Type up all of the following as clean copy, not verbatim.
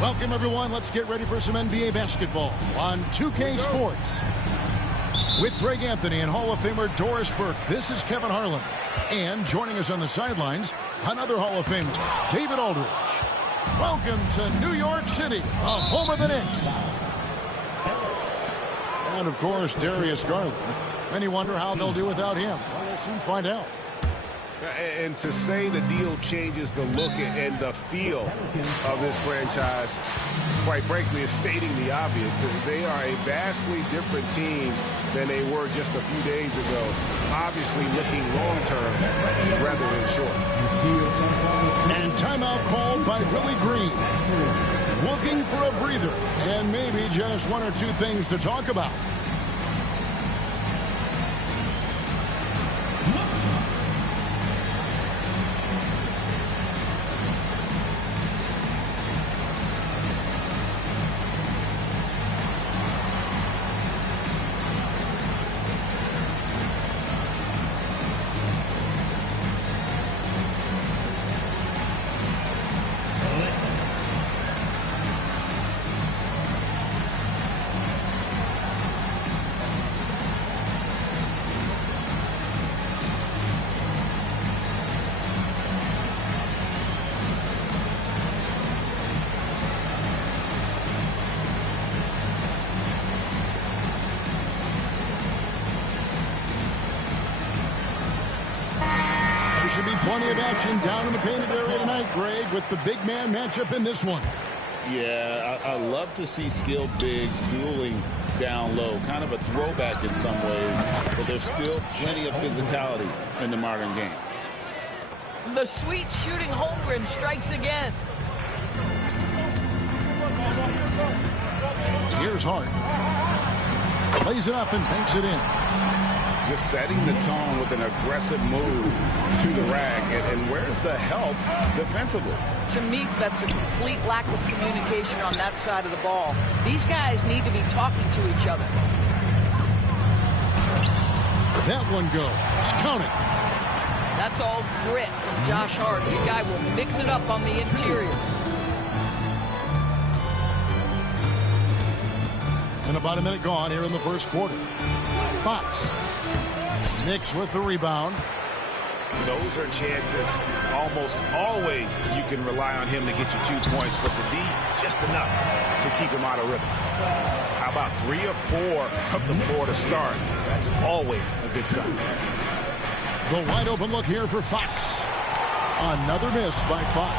Welcome, everyone. Let's get ready for some NBA basketball on 2K Sports. With Greg Anthony and Hall of Famer Doris Burke, this is Kevin Harlan. And joining us on the sidelines, another Hall of Famer, David Aldridge. Welcome to New York City, the home of the Knicks. And, of course, Darius Garland. Many wonder how they'll do without him. Well, we'll soon find out. And to say the deal changes the look and the feel of this franchise, quite frankly, is stating the obvious. That they are a vastly different team than they were just a few days ago. Obviously looking long-term rather than short. And timeout called by Willie Green. Looking for a breather and maybe just one or two things to talk about. Should be plenty of action down in the painted area tonight, Greg, with the big man matchup in this one. Yeah, I love to see skilled bigs dueling down low. Kind of a throwback in some ways, but there's still plenty of physicality in the modern game. The sweet shooting Holmgren strikes again. Here's Hart. Plays it up and banks it in. Just setting the tone with an aggressive move to the rack. And where's the help defensively? To me, that's a complete lack of communication on that side of the ball. These guys need to be talking to each other. That one goes. Count it. That's all grit from Josh Hart. This guy will mix it up on the interior. And about a minute gone here in the first quarter. Fox. Knicks with the rebound. Those are chances almost always you can rely on him to get you 2 points, but the D just enough to keep him out of rhythm. How about 3 or 4 from the floor to start? That's always a good sign. The wide open look here for Fox. Another miss by Fox.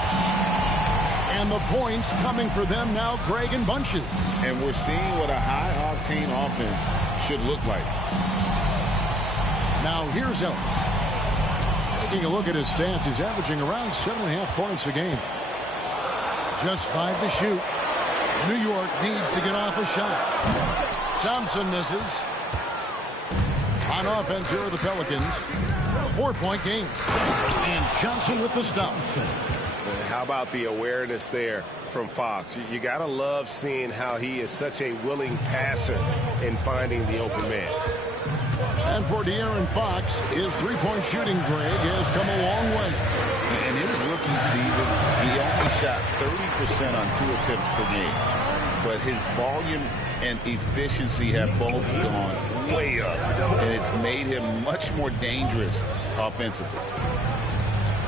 And the points coming for them now, Greg, in bunches. And we're seeing what a high-octane offense should look like. Now here's Ellis. Taking a look at his stats, he's averaging around 7.5 points a game. Just 5 to shoot. New York needs to get off a shot. Thompson misses. On offense here are the Pelicans. 4-point game. And Johnson with the stuff. How about the awareness there from Fox? You got to love seeing how he is such a willing passer in finding the open man. And for De'Aaron Fox, his three-point shooting, Greg, has come a long way. In his rookie season, he only shot 30% on 2 attempts per game. But his volume and efficiency have both gone way up. And it's made him much more dangerous offensively.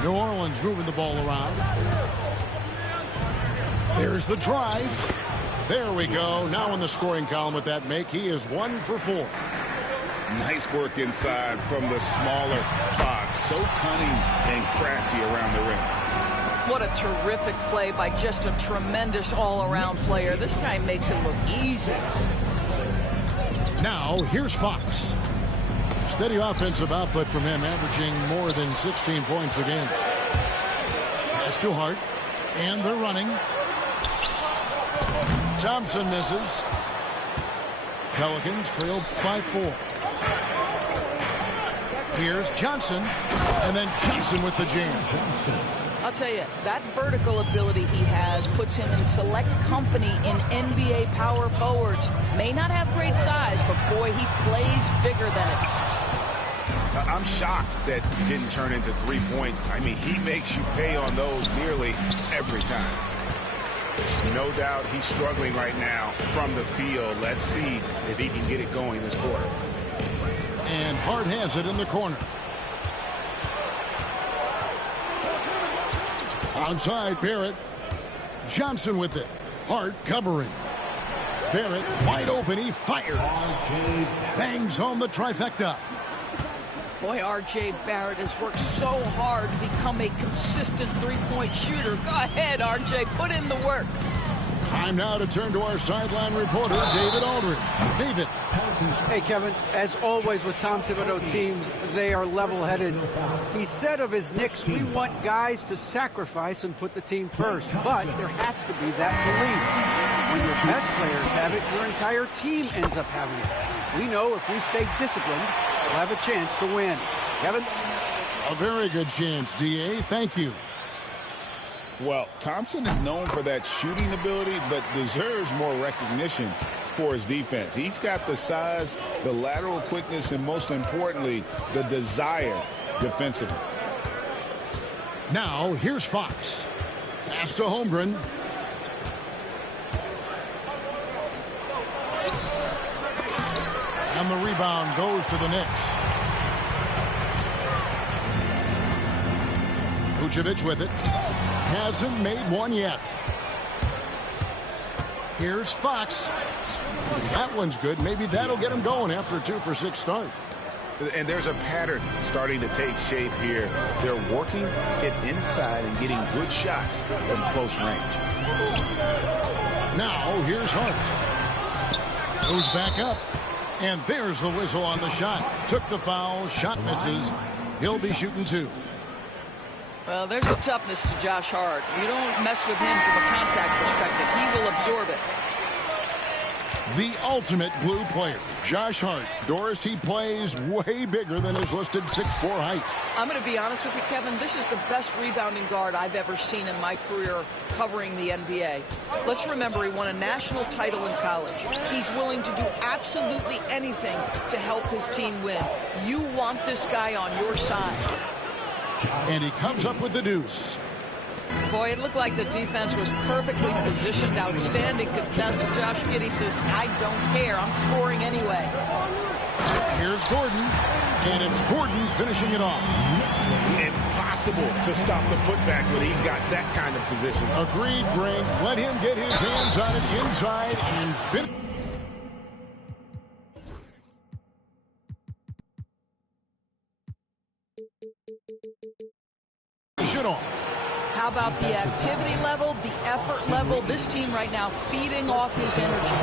New Orleans moving the ball around. There's the drive. There we go. Now in the scoring column with that make, he is 1 for 4. Nice work inside from the smaller Fox. So cunning and crafty around the rim. What a terrific play by just a tremendous all-around player. This guy makes it look easy. Now, here's Fox. Steady offensive output from him, averaging more than 16 points a game. Pass to Hart, and they're running. Thompson misses. Pelicans trail by 4. Here's Johnson, and then Johnson with the jam. I'll tell you, that vertical ability he has puts him in select company in NBA power forwards. May not have great size, but boy, he plays bigger than it. I'm shocked that he didn't turn into 3 points. I mean, he makes you pay on those nearly every time. No doubt he's struggling right now from the field. Let's see if he can get it going this quarter. And Hart has it in the corner. Outside, Barrett. Johnson with it. Hart covering. Barrett wide open. He fires. Bangs home the trifecta. Boy, R.J. Barrett has worked so hard to become a consistent three-point shooter. Go ahead, R.J. Put in the work. Time now to turn to our sideline reporter, David Aldridge. David. Hey, Kevin, as always with Tom Thibodeau teams, they are level-headed. He said of his Knicks, we want guys to sacrifice and put the team first, but there has to be that belief. When your best players have it, your entire team ends up having it. We know if we stay disciplined, we'll have a chance to win. Kevin? A very good chance, D.A. Thank you. Well, Thompson is known for that shooting ability, but deserves more recognition for his defense. He's got the size, the lateral quickness, and most importantly, the desire defensively. Now, here's Fox. Pass to Holmgren. And the rebound goes to the Knicks. Vucevic with it. Hasn't made one yet. Here's Fox. That one's good. Maybe that'll get him going after a 2-for-6 start. And there's a pattern starting to take shape here. They're working it inside and getting good shots from close range. Now, here's Hart. Goes back up. And there's the whistle on the shot. Took the foul. Shot misses. He'll be shooting 2. Well, there's a toughness to Josh Hart. You don't mess with him from a contact perspective. He will absorb it. The ultimate glue player, Josh Hart. Doris, he plays way bigger than his listed 6'4" height. I'm going to be honest with you, Kevin. This is the best rebounding guard I've ever seen in my career covering the NBA. Let's remember, he won a national title in college. He's willing to do absolutely anything to help his team win. You want this guy on your side. And he comes up with the deuce. Boy, it looked like the defense was perfectly positioned. Outstanding contest. And Josh Giddey says, I don't care. I'm scoring anyway. Here's Gordon. And it's Gordon finishing it off. Impossible to stop the putback when he's got that kind of position. Agreed, Greg. Let him get his hands on it inside and finish. How about the activity level, the effort level? This team right now feeding off his energy.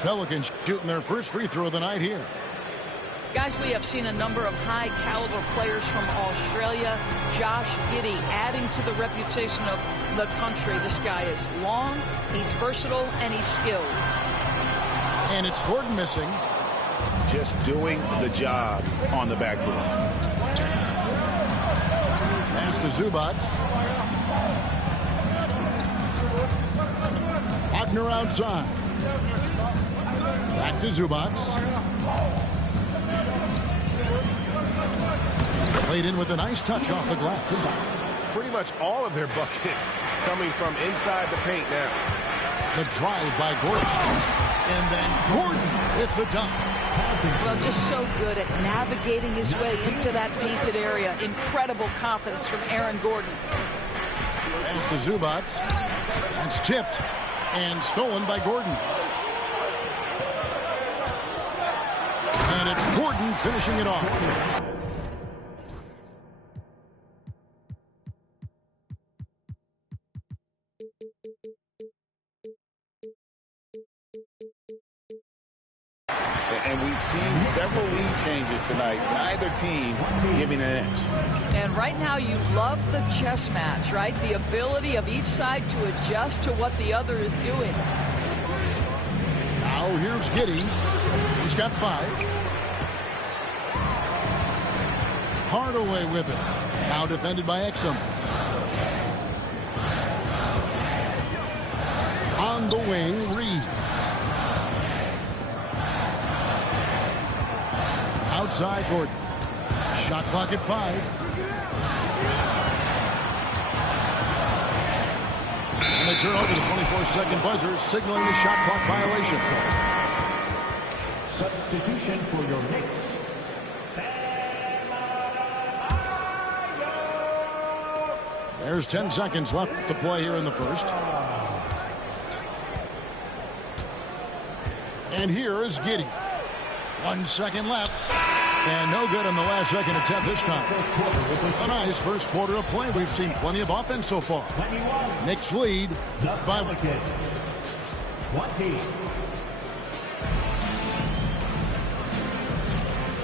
Pelicans shooting their first free throw of the night here. Guys, we have seen a number of high-caliber players from Australia. Josh Giddey adding to the reputation of the country. This guy is long, he's versatile, and he's skilled. And it's Gordon missing. Just doing the job on the backboard. Pass to Zubac. Wagner outside. Back to Zubac. Played in with a nice touch off the glass. Pretty much all of their buckets coming from inside the paint now. The drive by Gordon. And then Gordon with the dunk. Well, just so good at navigating his way into that painted area. Incredible confidence from Aaron Gordon. Pass to Zubac. That's tipped and stolen by Gordon. And it's Gordon finishing it off. And we've seen several lead changes tonight. Neither team giving an inch. And right now you love the chess match, right? The ability of each side to adjust to what the other is doing. Now here's Giddey. He's got 5. Hardaway with it. Now defended by Exum. On the wing, Reed. Outside Gordon. Shot clock at 5. And they turn over the 24-second buzzer, signaling the shot clock violation. Substitution for your Knicks. There's 10 seconds left to play here in the first. And here is Giddey. 1 second left. And no good on the last second attempt this time. A nice first quarter of play. We've seen plenty of offense so far. Knicks lead by 20.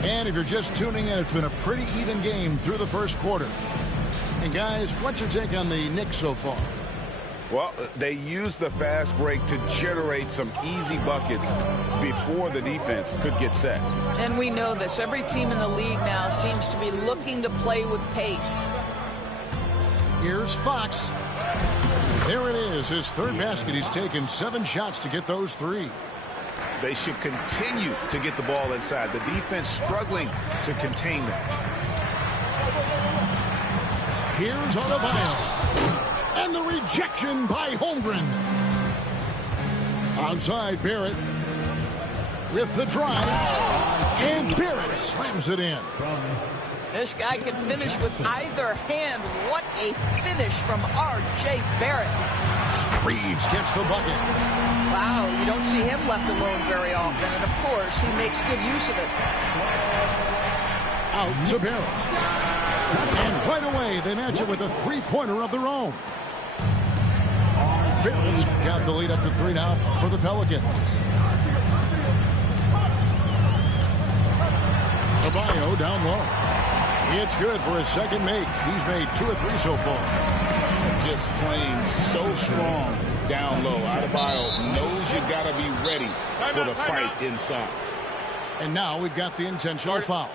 And if you're just tuning in, it's been a pretty even game through the first quarter. And guys, what's your take on the Knicks so far? Well, they used the fast break to generate some easy buckets before the defense could get set. And we know this. Every team in the league now seems to be looking to play with pace. Here's Fox. There it is, his third basket. He's taken 7 shots to get those 3. They should continue to get the ball inside. The defense struggling to contain them. Here's Adebayo. And the rejection by Holmgren. Outside Barrett with the drive. And Barrett slams it in. This guy can finish with either hand. What a finish from R.J. Barrett. Reeves gets the bucket. Wow, you don't see him left alone very often. And, of course, he makes good use of it. Out to Barrett. And right away, they match it with a three-pointer of their own. Barrett's got the lead up to 3 now for the Pelicans. Adebayo down low. It's good for his second make. He's made 2 or 3 so far. Just playing so strong down low. Adebayo knows you got to be ready for the fight inside. And now we've got the intentional foul.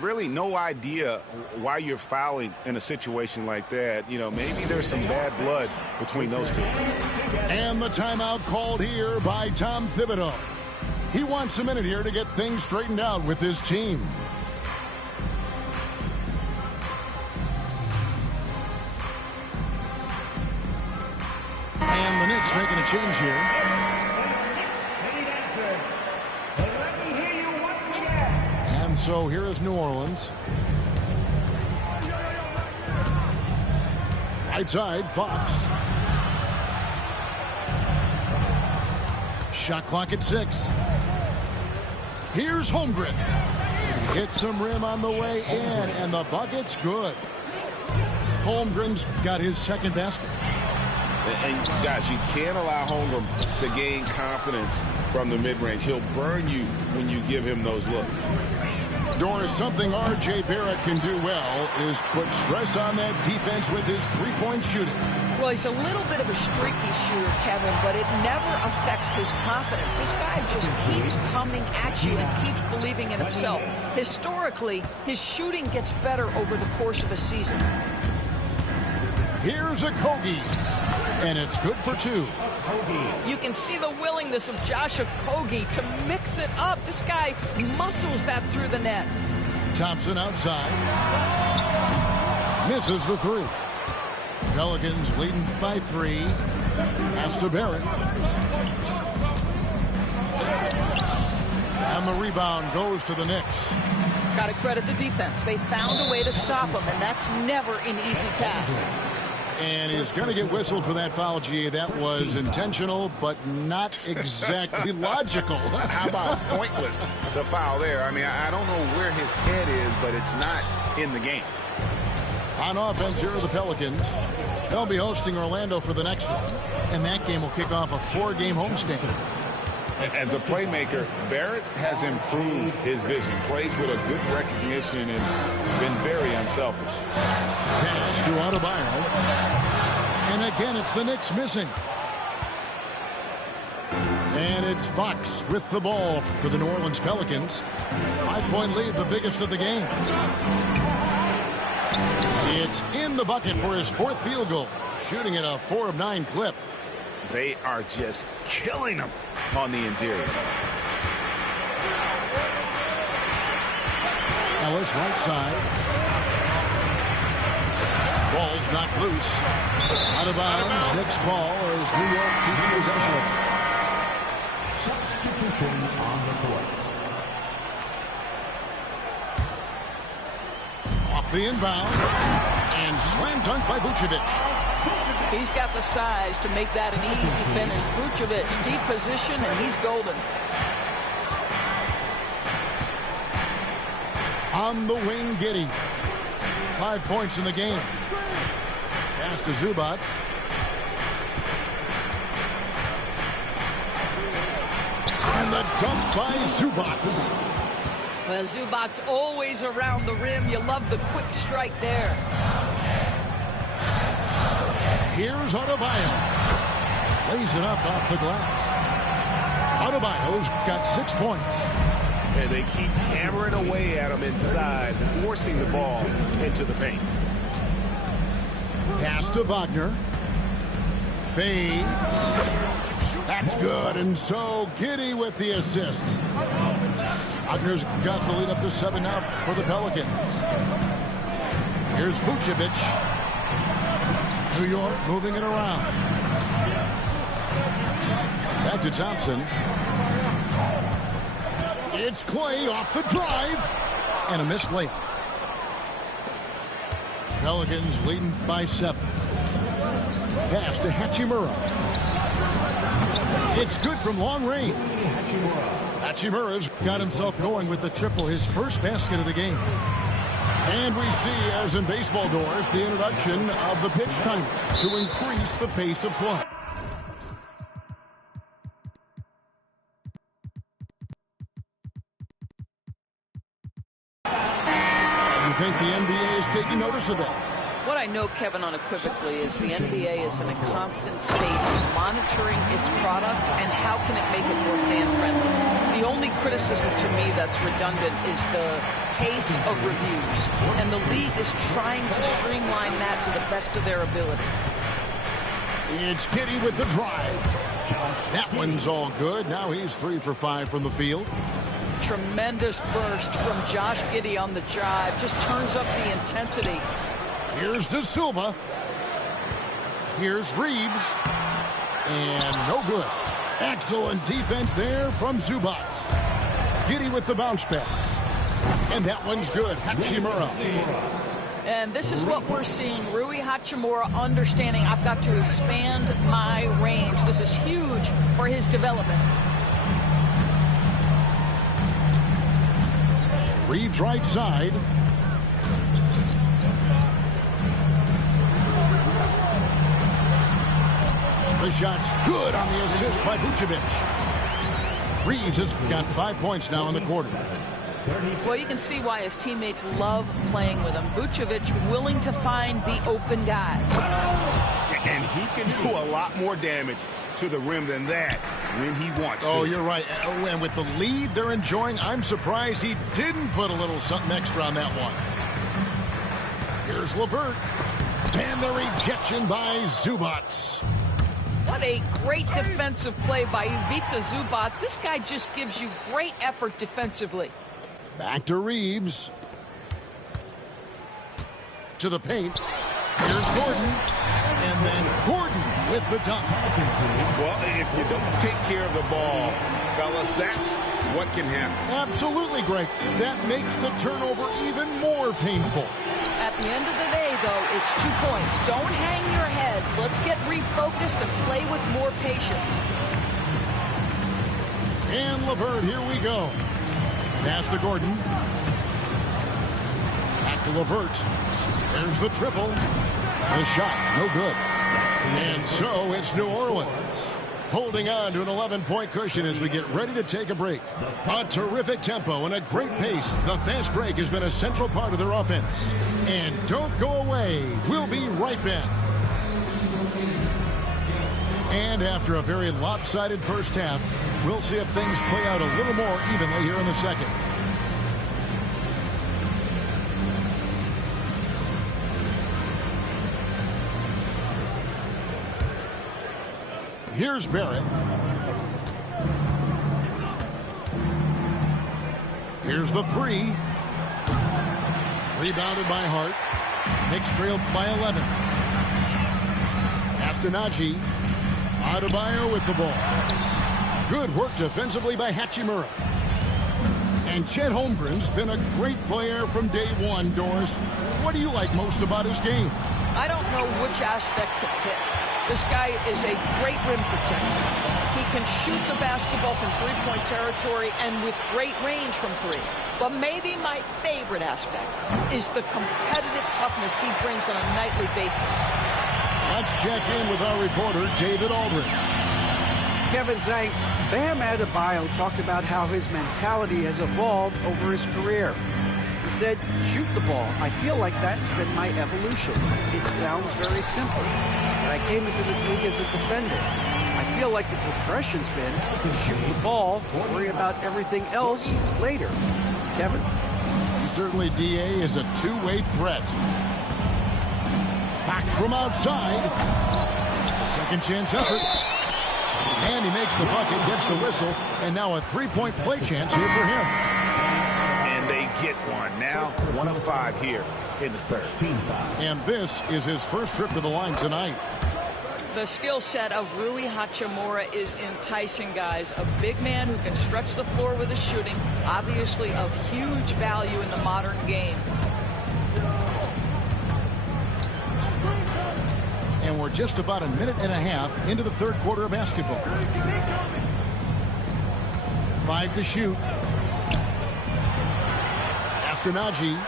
Really no idea why you're fouling in a situation like that. You know, maybe there's some bad blood between those two. And the timeout called here by Tom Thibodeau. He wants a minute here to get things straightened out with his team. And the Knicks making a change here. And so here is New Orleans. Right side, Fox. Shot clock at 6. Here's Holmgren. Hits some rim on the way in, and the bucket's good. Holmgren's got his second basket. And guys, you can't allow Holmgren to gain confidence from the mid-range. He'll burn you when you give him those looks. Doris, something R.J. Barrett can do well is put stress on that defense with his three-point shooting. Well, he's a little bit of a streaky shooter, Kevin, but it never affects his confidence. This guy just keeps coming at you and keeps believing in himself. Historically, his shooting gets better over the course of a season. Here's a Okogie, and it's good for 2. You can see the willingness of Josh Okogie to mix it up. This guy muscles that through the net. Thompson outside. Misses the 3. Pelicans leading by 3. Pass to Barrett. And the rebound goes to the Knicks. Got to credit the defense. They found a way to stop him, and that's never an easy task. And he's going to get whistled for that foul, G. That was intentional, but not exactly logical. How about pointless to foul there? I mean, I don't know where his head is, but it's not in the game. On offense, here are the Pelicans. They'll be hosting Orlando for the next one, and that game will kick off a 4-game homestand. As a playmaker, Barrett has improved his vision, plays with a good recognition, and been very unselfish. Pass to Adebayo. And again, it's the Knicks missing. And it's Fox with the ball for the New Orleans Pelicans. 5-point lead, the biggest of the game. It's in the bucket for his 4th field goal, shooting at a 4 of 9 clip. They are just killing them on the interior. Ellis right side. Ball's knocked loose. Out of bounds. Knicks ball as New York keeps possession of it. Substitution on the court. Off the inbound. And slam dunk by Vucevic. He's got the size to make that an easy finish. Vucevic, deep position, and he's golden. On the wing, Giddey. 5 points in the game. Pass to Zubac. And the dunk by Zubac. Well, Zubac's always around the rim. You love the quick strike there. Here's Adebayo. Lays it up off the glass. Adebayo's got 6 points. And they keep hammering away at him inside, forcing the ball into the paint. Pass to Wagner. Fades. That's good. And so Giddey with the assist. Wagner's got the lead up to 7 now for the Pelicans. Here's Vucevic. New York moving it around. Back to Thompson. It's Clay off the drive. And a missed layup. Pelicans leading by 7. Pass to Hachimura. It's good from long range. Hachimura's got himself going with the triple, his first basket of the game. And we see, as in baseball doors, the introduction of the pitch timer to increase the pace of play. You think the NBA is taking notice of that? What I know, Kevin, unequivocally is the NBA is in a constant state of monitoring its product and how can it make it more fan-friendly. The only criticism to me that's redundant is the pace of reviews, and the league is trying to streamline that to the best of their ability. It's Giddey with the drive. That one's all good. Now he's 3 for 5 from the field. Tremendous burst from Josh Giddey on the drive. Just turns up the intensity. Here's De Silva. Here's Reeves. And no good. Excellent defense there from Zubac. Giddey with the bounce pass. And that one's good. Hachimura. And this is what we're seeing. Rui Hachimura understanding I've got to expand my range. This is huge for his development. Reeves right side. The shot's good on the assist by Vucevic. Reeves has got 5 points now in the quarter. Well, you can see why his teammates love playing with him. Vucevic willing to find the open guy. And he can do a lot more damage to the rim than that when he wants to. Oh, you're right. And with the lead they're enjoying, I'm surprised he didn't put a little something extra on that one. Here's LeVert. And the rejection by Zubac. What a great defensive play by Ivica Zubac. This guy just gives you great effort defensively. Back to Reeves. To the paint. Here's Gordon. And then Gordon with the dunk. Well, if you don't take care of the ball, fellas, that's what can happen. Absolutely, Greg. That makes the turnover even more painful. At the end of the day, though, it's 2 points. Don't hang your heads. Let's get refocused and play with more patience. And LeVert, here we go. Pass to Gordon. Back LeVert. There's the triple. The shot, no good. And so it's New Orleans holding on to an 11-point cushion as we get ready to take a break. A terrific tempo and a great pace. The fast break has been a central part of their offense. And don't go away. We'll be right back. And after a very lopsided first half, we'll see if things play out a little more evenly here in the second. Here's Barrett. Here's the three. Rebounded by Hart. Knicks trailed by 11. Astonagi. Adebayo with the ball. Good work defensively by Hachimura. And Chet Holmgren's been a great player from day one, Doris. What do you like most about his game? I don't know which aspect to pick. This guy is a great rim protector. He can shoot the basketball from three-point territory and with great range from three. But maybe my favorite aspect is the competitive toughness he brings on a nightly basis. Let's check in with our reporter, David Aldridge. Kevin, thanks. Bam Adebayo talked about how his mentality has evolved over his career. He said, shoot the ball. I feel like that's been my evolution. It sounds very simple. But I came into this league as a defender. I feel like the progression's been shoot the ball, worry about everything else later. Kevin? Certainly, DA is a two-way threat. Back from outside. A second chance effort. And he makes the bucket, gets the whistle, and now a three-point play chance here for him. And they get one. Now 1 of 5 here in the third. And this is his first trip to the line tonight. The skill set of Rui Hachimura is enticing, guys. A big man who can stretch the floor with his shooting, obviously of huge value in the modern game. And we're just about a minute and a half into the third quarter of basketball. 5 to shoot. Astonagi.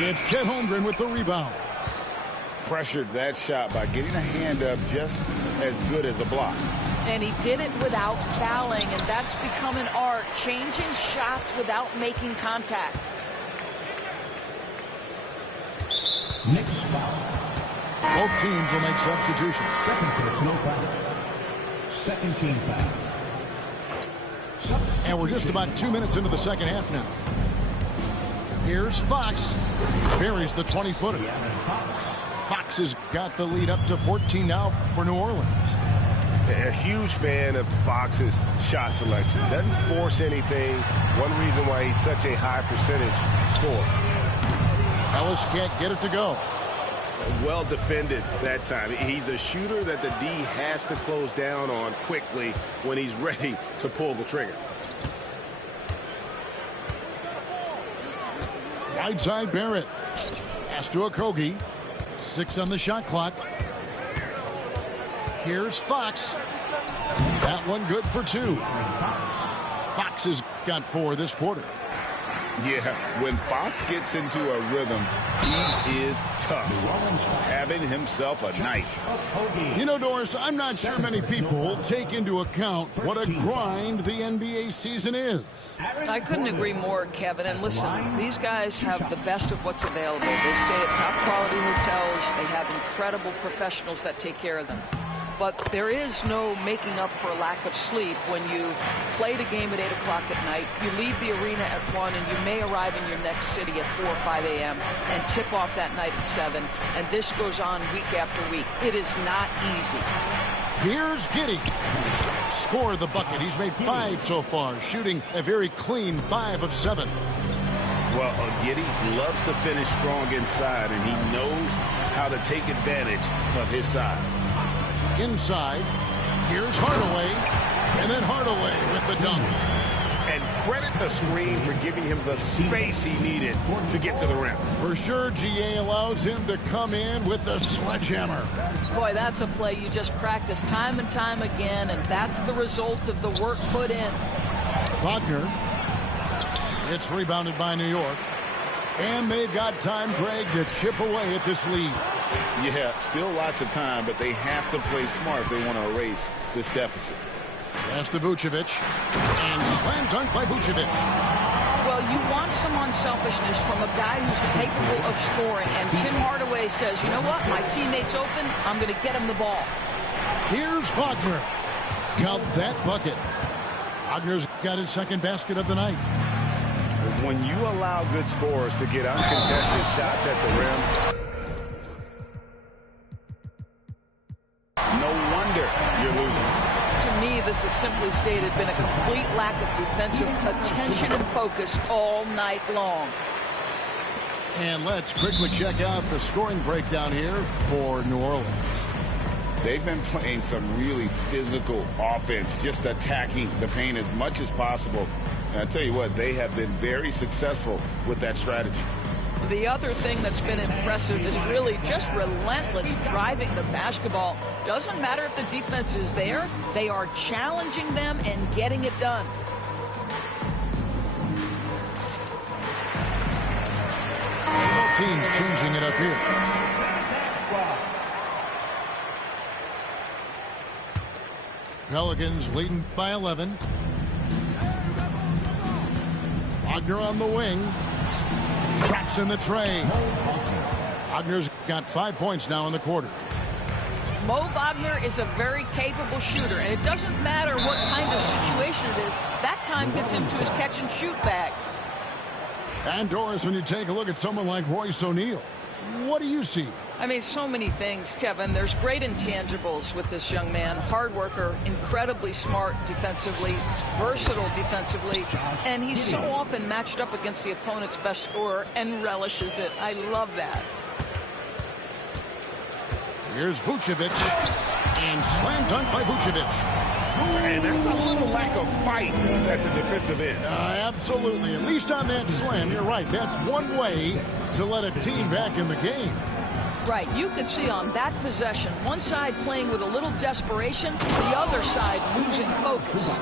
It's Chet Holmgren with the rebound. Pressured that shot by getting a hand up just as good as a block. And he did it without fouling, and that's become an art, changing shots without making contact. Knicks foul. Both teams will make substitutions. Second personal foul. Second team foul. And we're just about 2 minutes into the second half now. Here's Fox. Buries the 20-footer. Fox has got the lead up to 14 now for New Orleans. A huge fan of Fox's shot selection. Doesn't force anything. One reason why he's such a high percentage scorer. Ellis can't get it to go. Well defended that time. He's a shooter that the D has to close down on quickly when he's ready to pull the trigger. Right side Barrett. Pass to Okogie. 6 on the shot clock. Here's Fox. That one good for 2. Fox has got 4 this quarter. Yeah, when Fox gets into a rhythm, he is tough. Having himself a night. You know, Doris, I'm not sure many people take into account what a grind the NBA season is. I couldn't agree more, Kevin. And listen, these guys have the best of what's available. They stay at top quality hotels. They have incredible professionals that take care of them. But there is no making up for a lack of sleep when you've played a game at 8 o'clock at night, you leave the arena at 1, and you may arrive in your next city at 4 or 5 a.m. and tip off that night at 7. And this goes on week after week. It is not easy. Here's Giddey. Scored the bucket. He's made 5 so far, shooting a very clean 5 of 7. Well, Giddey loves to finish strong inside, and he knows how to take advantage of his size. Inside, here's Hardaway, and then Hardaway with the dunk. And credit the screen for giving him the space he needed to get to the rim. For sure, GA allows him to come in with the sledgehammer. Boy, that's a play you just practice time and time again, and that's the result of the work put in. Wagner. It's rebounded by New York. And they've got time, Greg, to chip away at this lead. Yeah, still lots of time, but they have to play smart if they want to erase this deficit. Pass to Vucevic. And slam dunk by Vucevic. Well, you want some unselfishness from a guy who's capable of scoring. And Tim Hardaway says, you know what? My teammate's open. I'm going to get him the ball. Here's Wagner. Got that bucket. Wagner's got his second basket of the night. When you allow good scorers to get uncontested shots at the rim, no wonder you're losing. To me, this has simply stated been a complete lack of defensive attention and focus all night long. And let's quickly check out the scoring breakdown here for New Orleans. They've been playing some really physical offense, just attacking the paint as much as possible. And I tell you what, they have been very successful with that strategy. The other thing that's been impressive is really just relentless driving the basketball. Doesn't matter if the defense is there, they are challenging them and getting it done. So both teams changing it up here. Pelicans leading by 11. Wagner on the wing. Drops in the tray. Wagner's got 5 points now in the quarter. Mo Wagner is a very capable shooter, and it doesn't matter what kind of situation it is. That time gets into his catch-and-shoot bag. And Doris, when you take a look at someone like Royce O'Neal, what do you see? I mean, so many things, Kevin. There's great intangibles with this young man. Hard worker, incredibly smart defensively, versatile defensively, and he's so often matched up against the opponent's best scorer and relishes it. I love that. Here's Vucevic, and slam dunk by Vucevic. And there's a little lack of fight at the defensive end. Absolutely. At least on that slam, you're right. That's one way to let a team back in the game. Right, you could see on that possession, one side playing with a little desperation, the other side losing focus.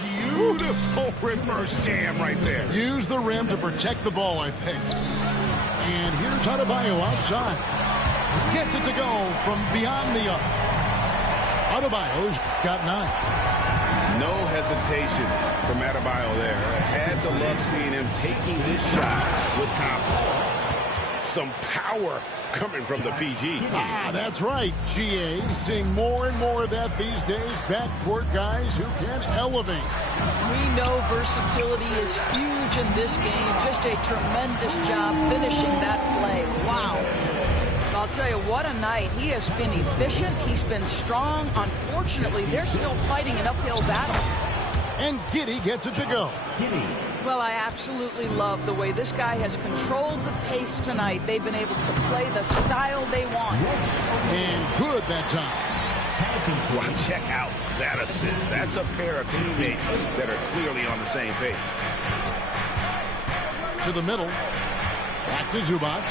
Beautiful reverse jam right there. Use the rim to protect the ball, I think. And here's Adebayo outside. Gets it to go from beyond the arc. Adebayo's got 9. No hesitation from Adebayo there. Had to love seeing him taking this shot with confidence. Some power coming from the PG. That's right, GA. Seeing more and more of that these days. Backcourt guys who can elevate. We know versatility is huge in this game. Just a tremendous job finishing that play. Wow. I'll tell you, what a night. He has been efficient. He's been strong. Unfortunately, they're still fighting an uphill battle. And Giddey gets it to go. Well, I absolutely love the way this guy has controlled the pace tonight. They've been able to play the style they want. And good that time. Well, check out that assist. That's a pair of teammates that are clearly on the same page. To the middle. Back to Zubac.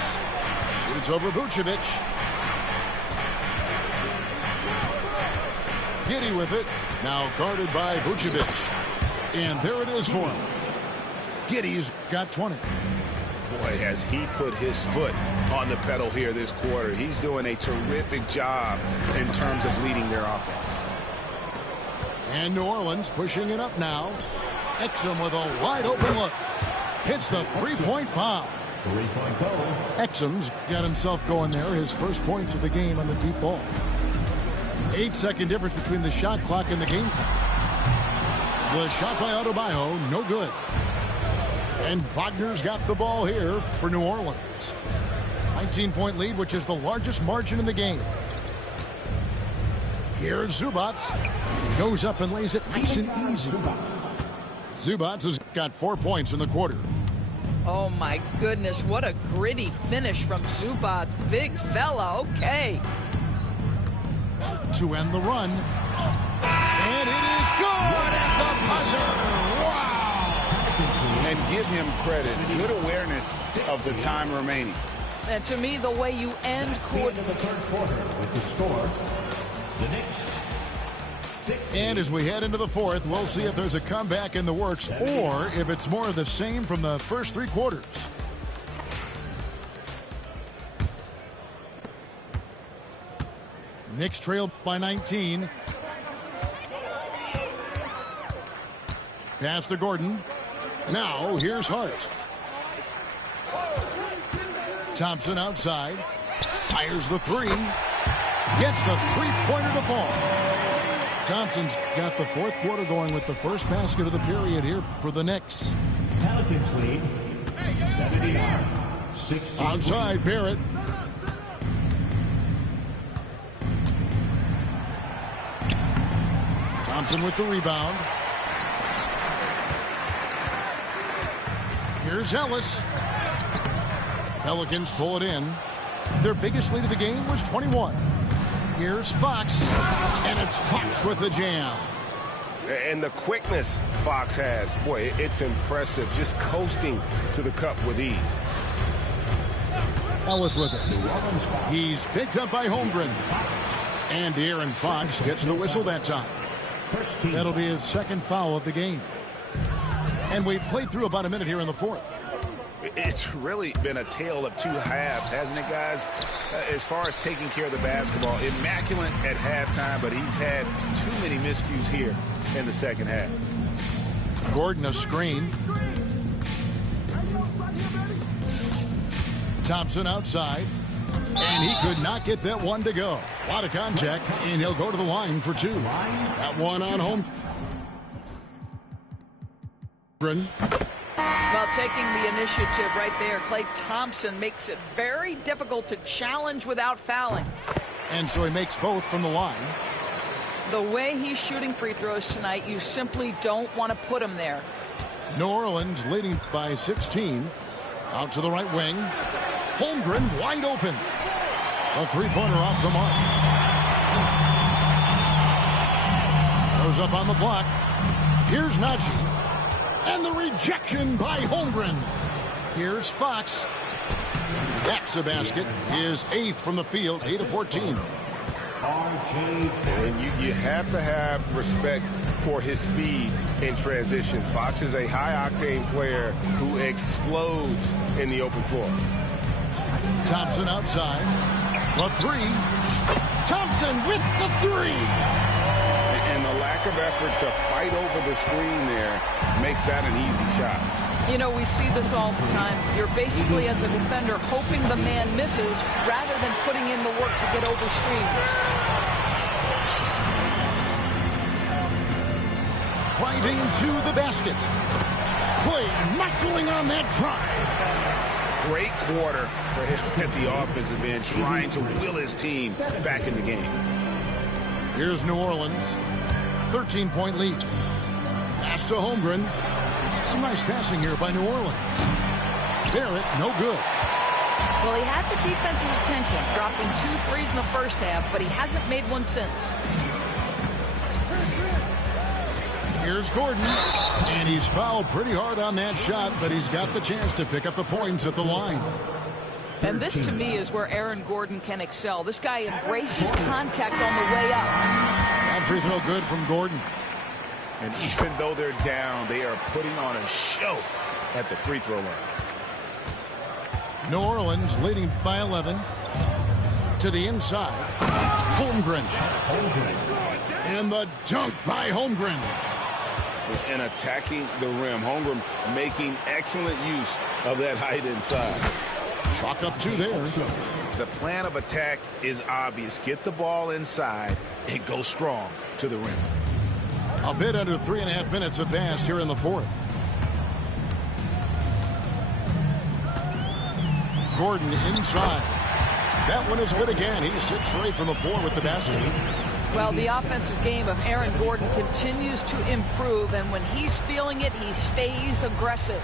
Shoots over Vucevic. Giddey with it. Now guarded by Vucevic. And there it is for him. Giddey's got 20. Boy, has he put his foot on the pedal here this quarter. He's doing a terrific job in terms of leading their offense. And New Orleans pushing it up now. Exum with a wide open look. Hits the three-point bomb. Exum's got himself going there. His first points of the game on the deep ball. 8-second difference between the shot clock and the game clock. The shot by Adebayo, no good. And Wagner's got the ball here for New Orleans. 19-point lead, which is the largest margin in the game. Here's Zubac. Goes up and lays it nice and easy. Zubac has got 4 points in the quarter. Oh, my goodness. What a gritty finish from Zubac. Big fella. Okay. To end the run. And it is good at the buzzer. Wow. And give him credit. Good awareness of the time remaining. And to me, the way you end quarter. The third quarter with the score, the Knicks. And as we head into the fourth, we'll see if there's a comeback in the works or if it's more of the same from the first 3 quarters. Knicks trail by 19. Pass to Gordon. Now here's Hart. Thompson outside. Fires the three. Gets the three-pointer to fall. Thompson's got the fourth quarter going with the first basket of the period here for the Knicks. Pelicans lead 79-63. Outside Barrett. Thompson with the rebound. Here's Ellis. Pelicans pull it in. Their biggest lead of the game was 21. Here's Fox. And it's Fox with the jam. And the quickness Fox has, boy, it's impressive. Just coasting to the cup with ease. Ellis with it. He's picked up by Holmgren. And De'Aaron Fox gets the whistle that time. That'll be his second foul of the game. And we've played through about a minute here in the fourth. It's really been a tale of two halves, hasn't it, guys? As far as taking care of the basketball, immaculate at halftime, but he's had too many miscues here in the second half. Gordon a screen. Thompson outside. And he could not get that one to go. A lot of contact, and he'll go to the line for two. That one on home. Well, taking the initiative right there, Klay Thompson makes it very difficult to challenge without fouling. And so he makes both from the line. The way he's shooting free throws tonight, you simply don't want to put him there. New Orleans leading by 16. Out to the right wing. Holmgren wide open. A three-pointer off the mark. Goes up on the block. Here's Najee. And the rejection by Holmgren. Here's Fox. That's a basket. His eighth from the field, 8 of 14. And you have to have respect for his speed in transition. Fox is a high-octane player who explodes in the open floor. Thompson outside. The three. Thompson with the three. And the lack of effort to fight over the screen there makes that an easy shot. You know, we see this all the time. You're basically, as a defender, hoping the man misses rather than putting in the work to get over screens. Driving to the basket. Klay muscling on that drive. Great quarter for him at the offensive end, trying to will his team back in the game. Here's New Orleans. 13-point lead. Pass to Holmgren. Some nice passing here by New Orleans. Barrett, no good. Well, he had the defense's attention, dropping 2 threes in the first half, but he hasn't made one since. Here's Gordon. And he's fouled pretty hard on that shot, but he's got the chance to pick up the points at the line. And this, to me, is where Aaron Gordon can excel. This guy embraces contact on the way up. That free throw good from Gordon. And even though they're down, they are putting on a show at the free throw line. New Orleans leading by 11. To the inside. Holmgren. And the dunk by Holmgren. And attacking the rim. Holmgren making excellent use of that height inside. Chalk up 2 there. The plan of attack is obvious. Get the ball inside and go strong to the rim. A bit under 3.5 minutes have passed here in the fourth. Gordon inside. That one is good again. He's 6 straight from the floor with the basket. Well, the offensive game of Aaron Gordon continues to improve, and when he's feeling it, he stays aggressive.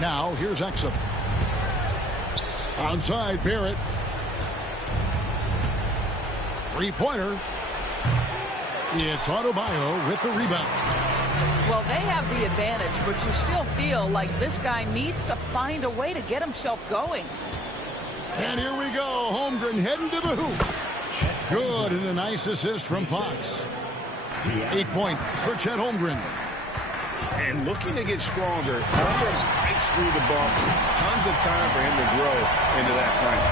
Now, here's Exum. Outside, Barrett. Three-pointer. It's Adebayo with the rebound. Well, they have the advantage, but you still feel like this guy needs to find a way to get himself going. And here we go. Holmgren heading to the hoop. Good, and a nice assist from Fox. 8 points for Chet Holmgren. And looking to get stronger, fights through the bump. Tons of time for him to grow into that frame.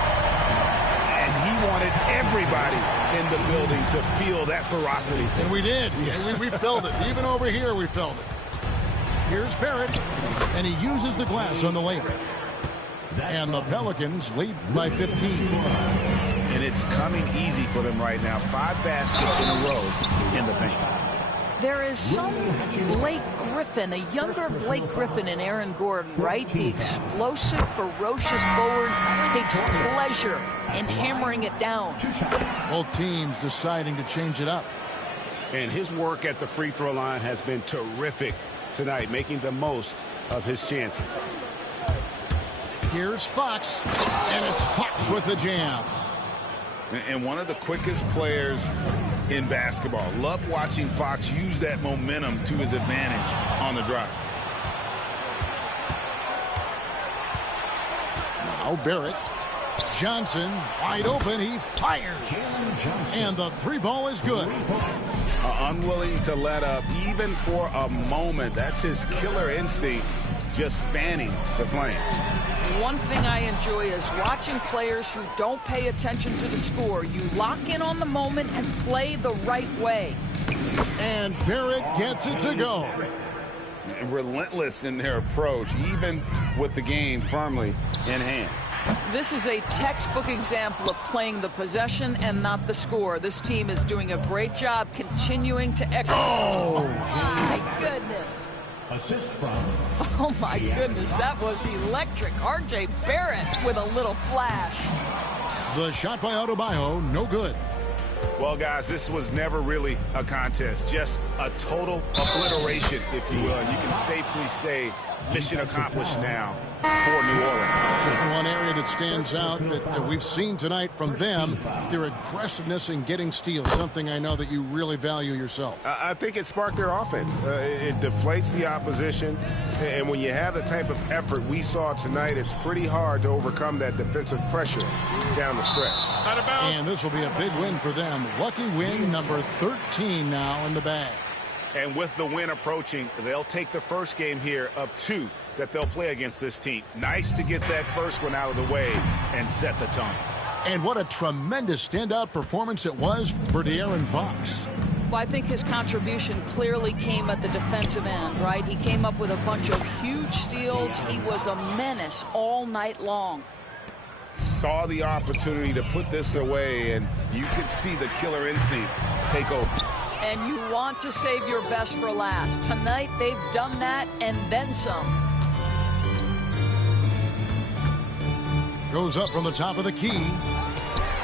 And he wanted everybody in the building to feel that ferocity. And we did. We felt it. Even over here, we felt it. Here's Barrett, and he uses the glass on the layup. And the Pelicans lead by 15. And it's coming easy for them right now. 5 baskets in a row in the paint. There is some Blake Griffin, a younger Blake Griffin in Aaron Gordon, right? The explosive, ferocious forward takes pleasure in hammering it down. Both teams deciding to change it up. And his work at the free throw line has been terrific tonight, making the most of his chances. Here's Fox, and it's Fox with the jam. And one of the quickest players in basketball. Love watching Fox use that momentum to his advantage on the drive. Now Barrett. Johnson wide open. He fires. And the 3-ball is good. Unwilling to let up even for a moment. That's his killer instinct, just fanning the flame. One thing I enjoy is watching players who don't pay attention to the score. You lock in on the moment and play the right way. And Barrett gets it to go. Relentless in their approach, even with the game firmly in hand. This is a textbook example of playing the possession and not the score. This team is doing a great job continuing to execute. Oh, my goodness. Assist from. Oh, my goodness. That was electric. R.J. Barrett with a little flash. The shot by Adebayo, no good. Well, guys, this was never really a contest. Just a total obliteration, if you will. And you can safely say mission accomplished now for New Orleans. One area that stands out that we've seen tonight from them, their aggressiveness in getting steals, something I know that you really value yourself. I think it sparked their offense. It deflates the opposition, and when you have the type of effort we saw tonight, it's pretty hard to overcome that defensive pressure down the stretch. And this will be a big win for them. Lucky win number 13 now in the bag. And with the win approaching, they'll take the first game here of 2 that they'll play against this team. Nice to get that first one out of the way and set the tone. And what a tremendous standout performance it was for De'Aaron Fox. Well, I think his contribution clearly came at the defensive end, right? He came up with a bunch of huge steals. He was a menace all night long. Saw the opportunity to put this away, and you could see the killer instinct take over. And you want to save your best for last. Tonight, they've done that and then some. Goes up from the top of the key.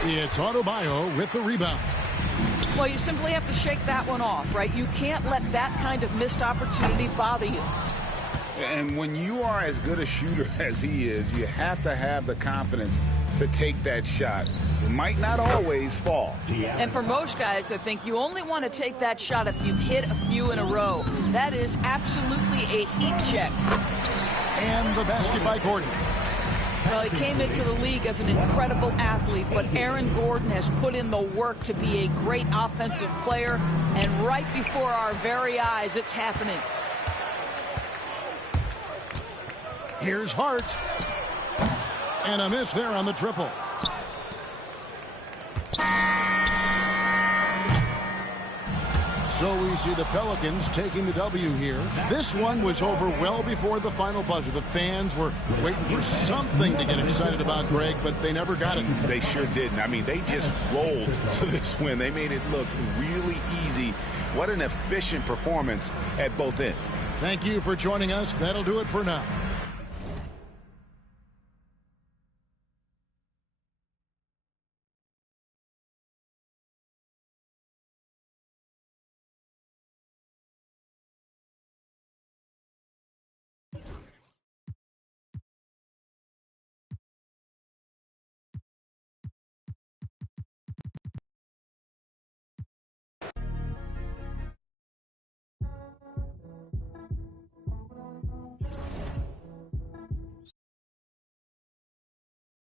It's Adebayo with the rebound. Well, you simply have to shake that one off, right? You can't let that kind of missed opportunity bother you. And when you are as good a shooter as he is, you have to have the confidence to take that shot. It might not always fall. And for most guys, I think you only want to take that shot if you've hit a few in a row. That is absolutely a heat check. And the basket by Gordon. Well, he came into the league as an incredible athlete, but Aaron Gordon has put in the work to be a great offensive player, and right before our very eyes, it's happening. Here's Hart. And a miss there on the triple. So we see the Pelicans taking the W here. This one was over well before the final buzzer. The fans were waiting for something to get excited about, Greg, but they never got it. They sure didn't. I mean, they just rolled to this win. They made it look really easy. What an efficient performance at both ends. Thank you for joining us. That'll do it for now.